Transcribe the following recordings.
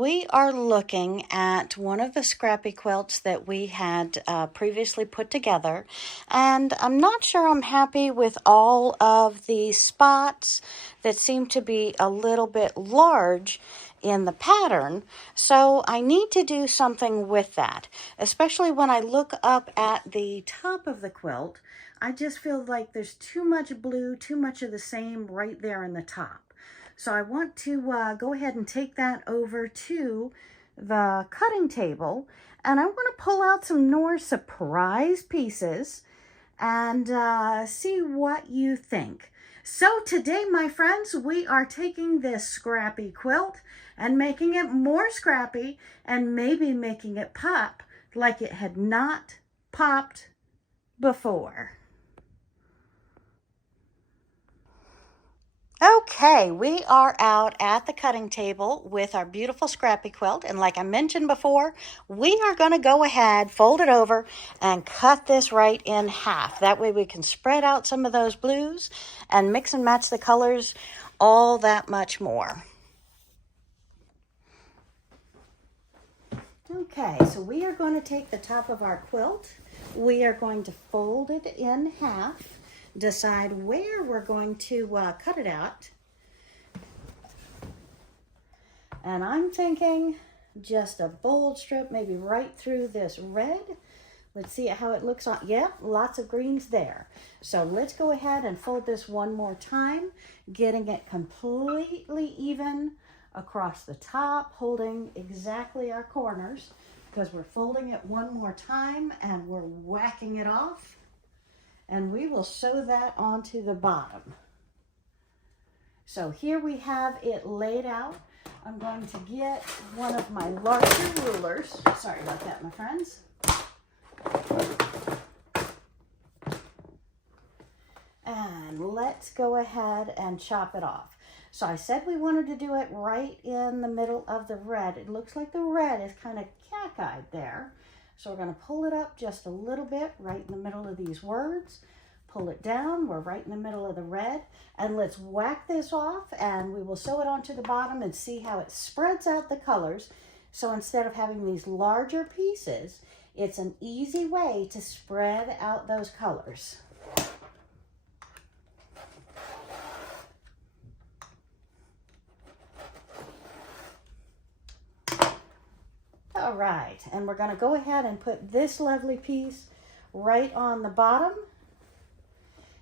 We are looking at one of the Scrappy quilts that we had previously put together, and I'm not sure I'm happy with all of the spots that seem to be a little bit large in the pattern, so I need to do something with that, especially when I look up at the top of the quilt. I just feel like there's too much blue, too much of the same right there in the top. So I want to go ahead and take that over to the cutting table, and I want to pull out some more surprise pieces and see what you think. So today, my friends, we are taking this Scrappy quilt and making it more scrappy and maybe making it pop like it had not popped before. Okay, we are out at the cutting table with our beautiful Scrappy quilt, and like I mentioned before, we are going to go ahead, fold it over, and cut this right in half. That way we can spread out some of those blues and mix and match the colors all that much more. Okay, so we are going to take the top of our quilt, we are going to fold it in half, decide where we're going to cut it out. And I'm thinking just a bold strip, maybe right through this red. Let's see how it looks on. Yep, lots of greens there. So let's go ahead and fold this one more time, getting it completely even across the top, holding exactly our corners, because we're folding it one more time and we're whacking it off. And we will sew that onto the bottom. So here we have it laid out. I'm going to get one of my larger rulers. Sorry about that, my friends. And let's go ahead and chop it off. So I said we wanted to do it right in the middle of the red. It looks like the red is kind of cat-eyed there. So we're going to pull it up just a little bit right in the middle of these words. Pull it down. We're right in the middle of the red. And let's whack this off, and we will sew it onto the bottom and see how it spreads out the colors. So instead of having these larger pieces, it's an easy way to spread out those colors. All right, and we're going to go ahead and put this lovely piece right on the bottom.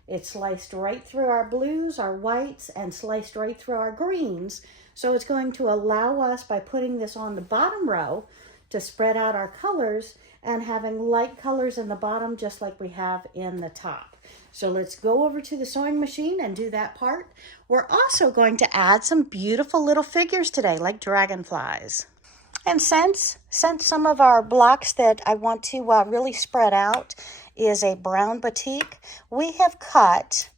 It's sliced right through our blues, our whites, and sliced right through our greens. So it's going to allow us, by putting this on the bottom row, to spread out our colors and having light colors in the bottom just like we have in the top. So let's go over to the sewing machine and do that part. We're also going to add some beautiful little figures today, like dragonflies. And since some of our blocks that I want to really spread out is a brown batik, we have cut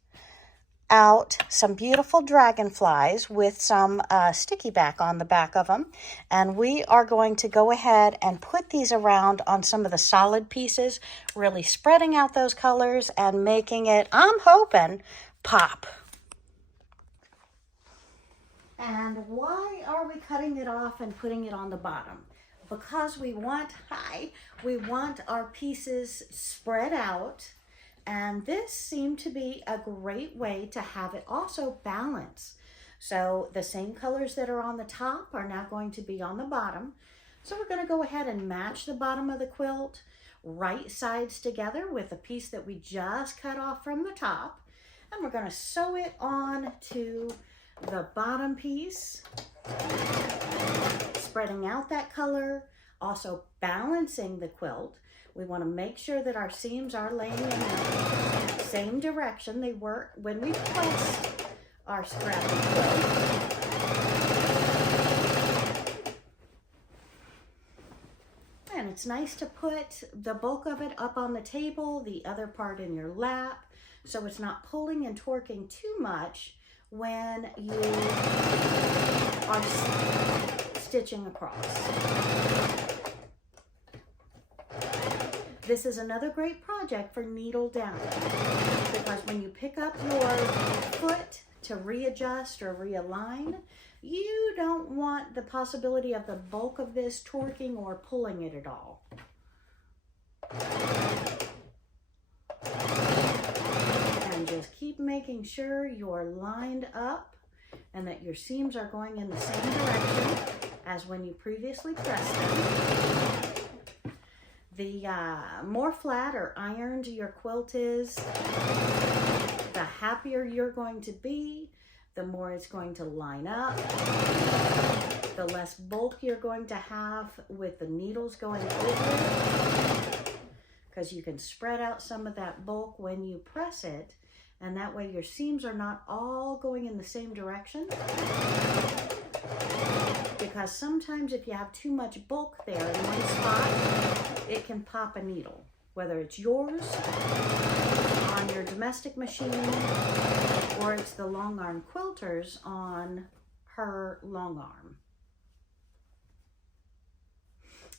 out some beautiful dragonflies with some sticky back on the back of them. And we are going to go ahead and put these around on some of the solid pieces, really spreading out those colors and making it, I'm hoping, pop. And why are we cutting it off and putting it on the bottom? Because we want our pieces spread out, and this seemed to be a great way to have it also balance. So the same colors that are on the top are now going to be on the bottom. So we're going to go ahead and match the bottom of the quilt, right sides together with the piece that we just cut off from the top, and we're going to sew it on to the bottom piece, spreading out that color, also balancing the quilt. We want to make sure that our seams are laying in the same direction they were when we placed our Scrappy quilt. And it's nice to put the bulk of it up on the table, the other part in your lap, so it's not pulling and torquing too much when you are stitching across. This is another great project for needle down, because when you pick up your foot to readjust or realign, You don't want the possibility of the bulk of this torquing or pulling it at all. And just keep making sure you're lined up and that your seams are going in the same direction as when you previously pressed them. The more flat or ironed your quilt is, the happier you're going to be, the more it's going to line up, the less bulk you're going to have with the needles going over it, because you can spread out some of that bulk when you press it, and that way your seams are not all going in the same direction. Because sometimes if you have too much bulk there in one spot, it can pop a needle, whether it's yours, on your domestic machine, or it's the long arm quilter's on her long arm.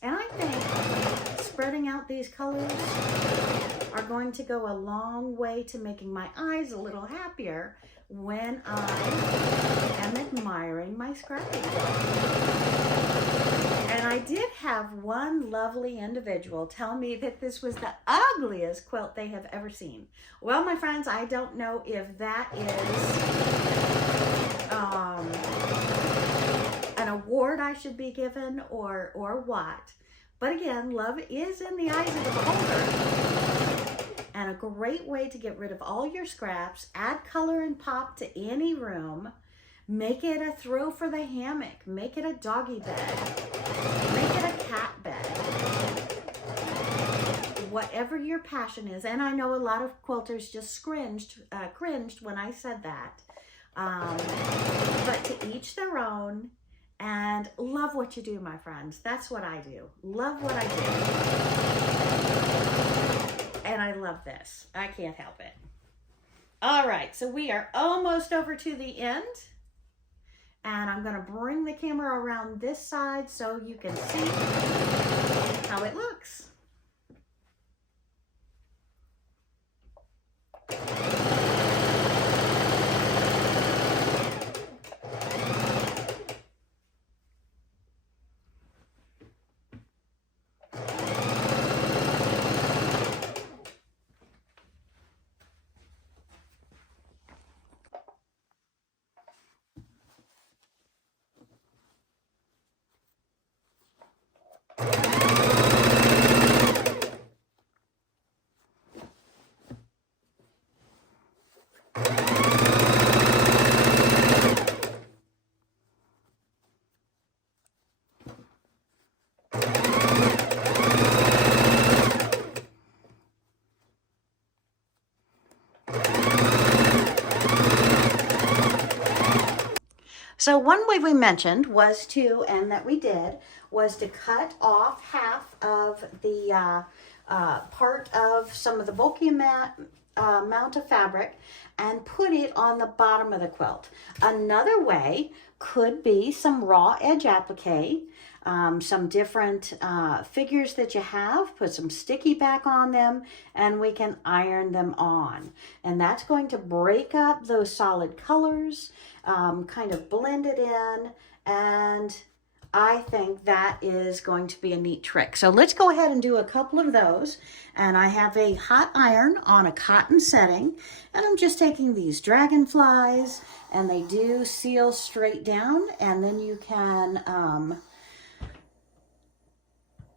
And I think spreading out these colors are going to go a long way to making my eyes a little happier when I am admiring my Scrappy Quilt. And I did have one lovely individual tell me that this was the ugliest quilt they have ever seen. Well, my friends, I don't know if that is an award I should be given or what. But again, love is in the eyes of the beholder. And a great way to get rid of all your scraps, add color and pop to any room, make it a throw for the hammock, make it a doggy bed, make it a cat bed, whatever your passion is. And I know a lot of quilters just cringed when I said that. But to each their own, and love what you do, my friends. That's what I do. Love what I do. And I love this. I can't help it. All right, so we are almost over to the end. And I'm going to bring the camera around this side so you can see how it looks. So one way we mentioned was to, and that we did, was to cut off half of the part of some of the bulky amount of fabric and put it on the bottom of the quilt. Another way could be some raw edge applique, some different figures that you have, put some sticky back on them, and we can iron them on. And that's going to break up those solid colors, kind of blend it in, and I think that is going to be a neat trick. So let's go ahead and do a couple of those. And I have a hot iron on a cotton setting, and I'm just taking these dragonflies, and they do seal straight down, and then you can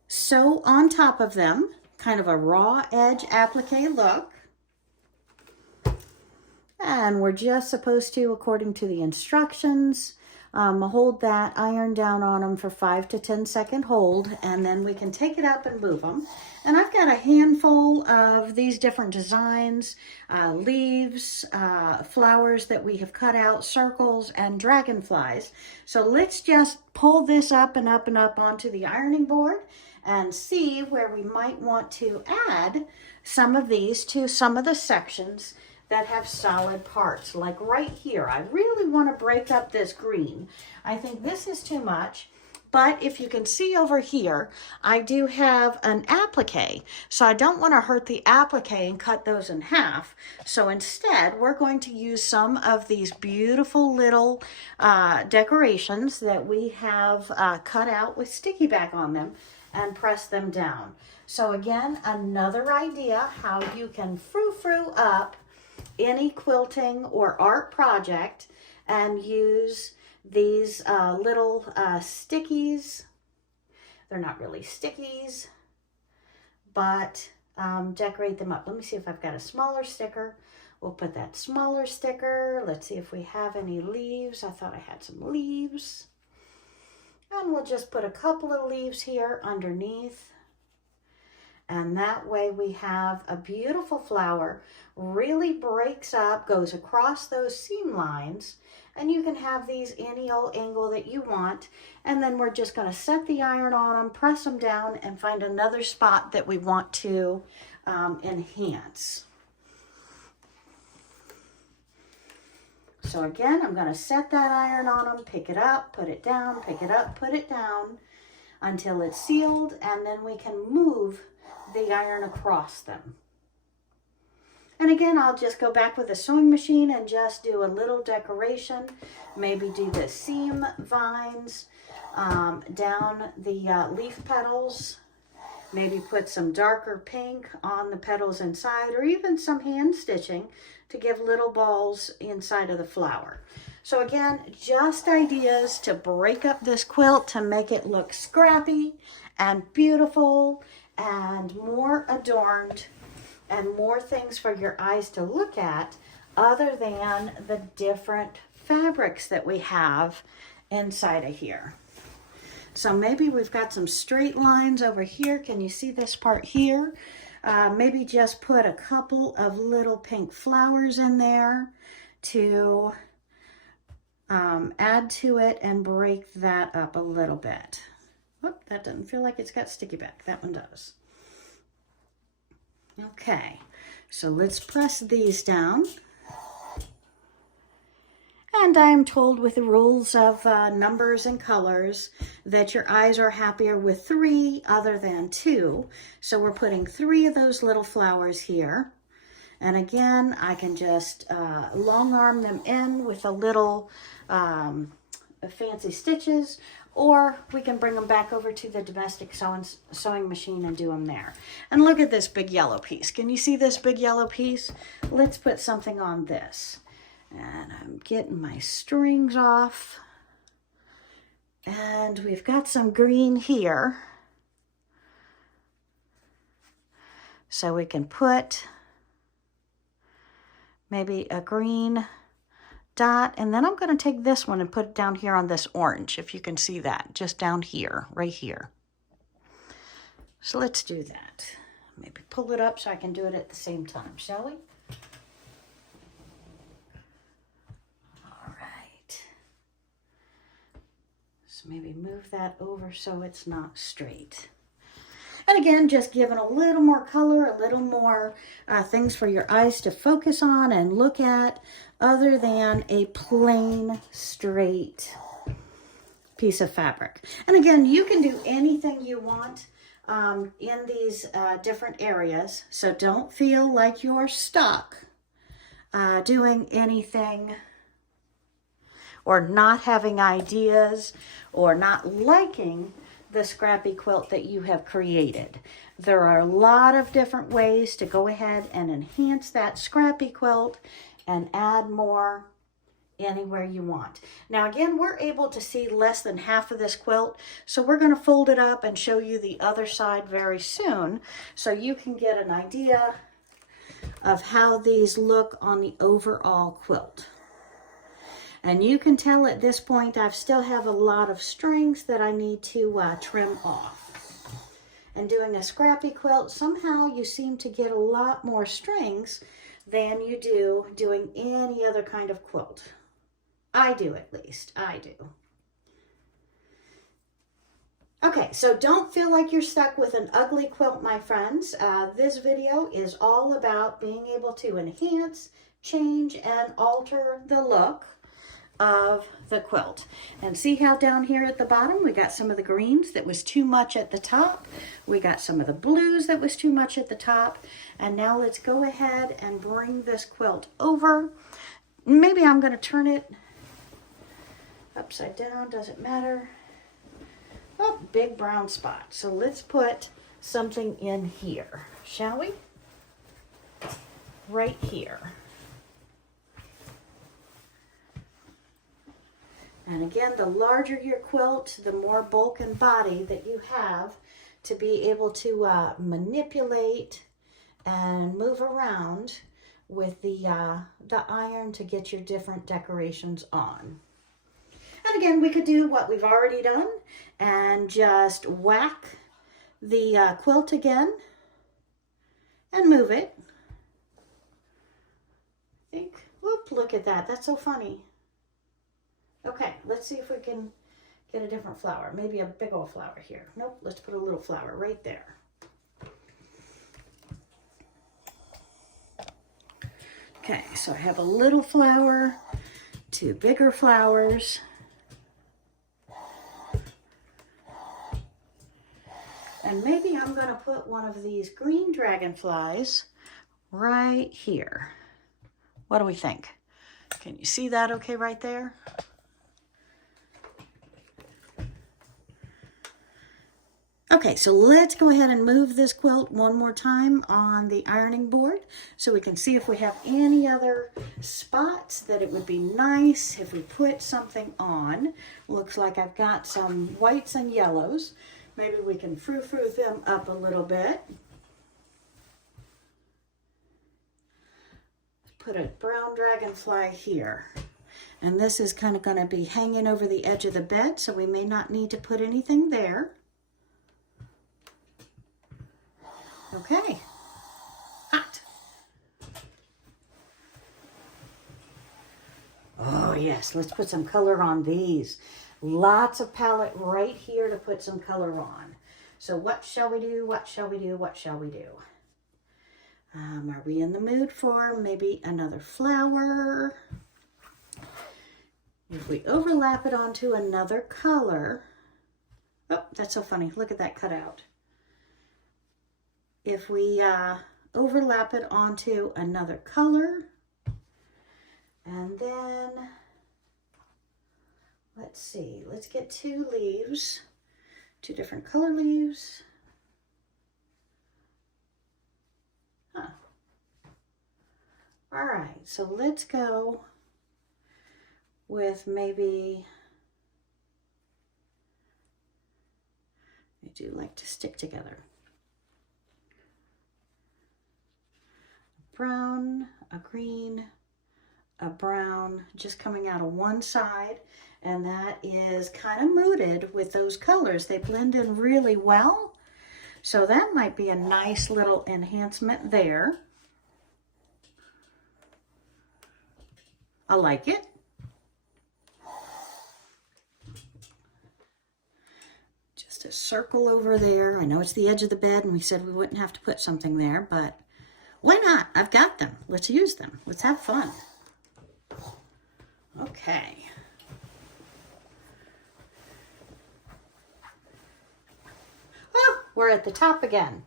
sew on top of them, kind of a raw edge applique look. And we're just supposed to, according to the instructions, hold that iron down on them for 5 to 10 second hold, and then we can take it up and move them. And I've got a handful of these different designs, leaves, flowers that we have cut out, circles, and dragonflies. So let's just pull this up and up and up onto the ironing board and see where we might want to add some of these to some of the sections that have solid parts. Like right here, I really want to break up this green. I think this is too much, But if you can see over here, I do have an applique. So I don't want to hurt the applique and cut those in half. So instead, we're going to use some of these beautiful little decorations that we have cut out with sticky back on them and press them down. So again, another idea how you can frou-frou up any quilting or art project and use these little stickies. They're not really stickies, but decorate them up. Let me see if I've got a smaller sticker. We'll put that smaller sticker. Let's see if we have any leaves. I thought I had some leaves. And we'll just put a couple of leaves here underneath. And that way we have a beautiful flower, really breaks up, goes across those seam lines, and you can have these any old angle that you want. And then we're just going to set the iron on them, press them down, and find another spot that we want to enhance. So again, I'm going to set that iron on them, pick it up, put it down, pick it up, put it down until it's sealed, and then we can move the iron across them. And again, I'll just go back with a sewing machine and just do a little decoration. Maybe do the seam vines down the leaf petals. Maybe put some darker pink on the petals inside, or even some hand stitching to give little balls inside of the flower. So again, just ideas to break up this quilt to make it look scrappy and beautiful and more adorned and more things for your eyes to look at other than the different fabrics that we have inside of here. So maybe we've got some straight lines over here. Can you see this part here? Maybe just put a couple of little pink flowers in there to add to it and break that up a little bit. Whoop, that doesn't feel like it's got sticky back. That one does. Okay, so let's press these down. And I'm told with the rules of numbers and colors that your eyes are happier with 3 other than 2. So we're putting 3 of those little flowers here. And again, I can just long arm them in with a little fancy stitches, or we can bring them back over to the domestic sewing machine and do them there. And look at this big yellow piece. Can you see this big yellow piece? Let's put something on this. And I'm getting my strings off. And we've got some green here. So we can put maybe a green dot, and then I'm going to take this one and put it down here on this orange, if you can see that, just down here, right here. So let's do that. Maybe pull it up so I can do it at the same time, shall we? All right. So maybe move that over so it's not straight. And again, just giving a little more color, a little more things for your eyes to focus on and look at other than a plain, straight piece of fabric. And again, you can do anything you want in these different areas. So don't feel like you're stuck doing anything or not having ideas or not liking the scrappy quilt that you have created. There are a lot of different ways to go ahead and enhance that scrappy quilt and add more anywhere you want. Now again, we're able to see less than half of this quilt, so we're going to fold it up and show you the other side very soon so you can get an idea of how these look on the overall quilt. And you can tell at this point I still have a lot of strings that I need to trim off. And doing a scrappy quilt, somehow you seem to get a lot more strings than you do doing any other kind of quilt. I do, at least. I do. Okay, so don't feel like you're stuck with an ugly quilt, my friends. This video is all about being able to enhance, change, and alter the look of the quilt. And see how down here at the bottom we got some of the greens that was too much at the top. We got some of the blues that was too much at the top. And now let's go ahead and bring this quilt over. Maybe I'm going to turn it upside down, doesn't matter. Oh, big brown spot. So let's put something in here, shall we? Right here. And again, the larger your quilt, the more bulk and body that you have to be able to manipulate and move around with the iron to get your different decorations on. And again, we could do what we've already done and just whack the quilt again and move it. I think, whoop, look at that. That's so funny. Okay, let's see if we can get a different flower. Maybe a big old flower here. Nope, let's put a little flower right there. Okay, so I have a little flower, two bigger flowers. And maybe I'm going to put one of these green dragonflies right here. What do we think? Can you see that okay right there? Okay, so let's go ahead and move this quilt one more time on the ironing board so we can see if we have any other spots that it would be nice if we put something on. Looks like I've got some whites and yellows. Maybe we can frou-frou them up a little bit. Put a brown dragonfly here. And this is kind of going to be hanging over the edge of the bed, so we may not need to put anything there. Okay, hot. Oh yes, let's put some color on these. Lots of palette right here to put some color on. So what shall we do? What shall we do? What shall we do? Are we in the mood for maybe another flower? If we overlap it onto another color. Oh, that's so funny. Look at that cutout. If we overlap it onto another color, and then, let's see, let's get two leaves, two different color leaves. Huh. All right, so let's go with maybe, they do like to stick together. Brown, a green, a brown, just coming out of one side, and that is kind of muted with those colors. They blend in really well, so that might be a nice little enhancement there. I like it. Just a circle over there. I know it's the edge of the bed, and we said we wouldn't have to put something there, but why not? I've got them. Let's use them. Let's have fun. Okay. Oh, we're at the top again.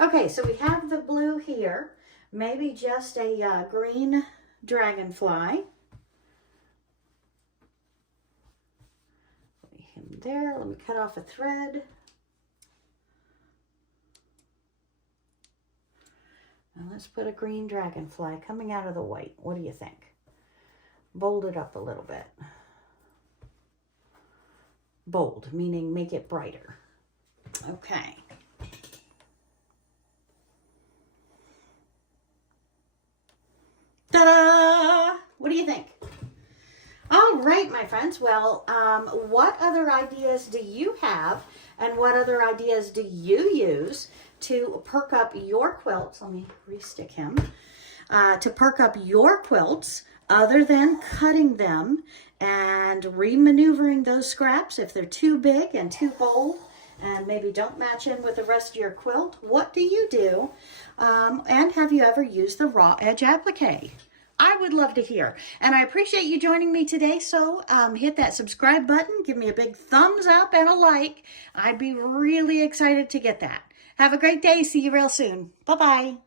Okay, so we have the blue here. Maybe just a green dragonfly. Put him there. Let me cut off a thread. And let's put a green dragonfly coming out of the white. What do you think? Bold it up a little bit. Bold, meaning make it brighter. Okay. Ta-da! What do you think? All right, my friends. Well, what other ideas do you have, and what other ideas do you use to perk up your quilts? Let me re-stick him. To perk up your quilts other than cutting them and re-maneuvering those scraps if they're too big and too bold and maybe don't match in with the rest of your quilt. What do you do? And have you ever used the raw edge applique? I would love to hear. And I appreciate you joining me today. So hit that subscribe button, give me a big thumbs up and a like. I'd be really excited to get that. Have a great day. See you real soon. Bye-bye.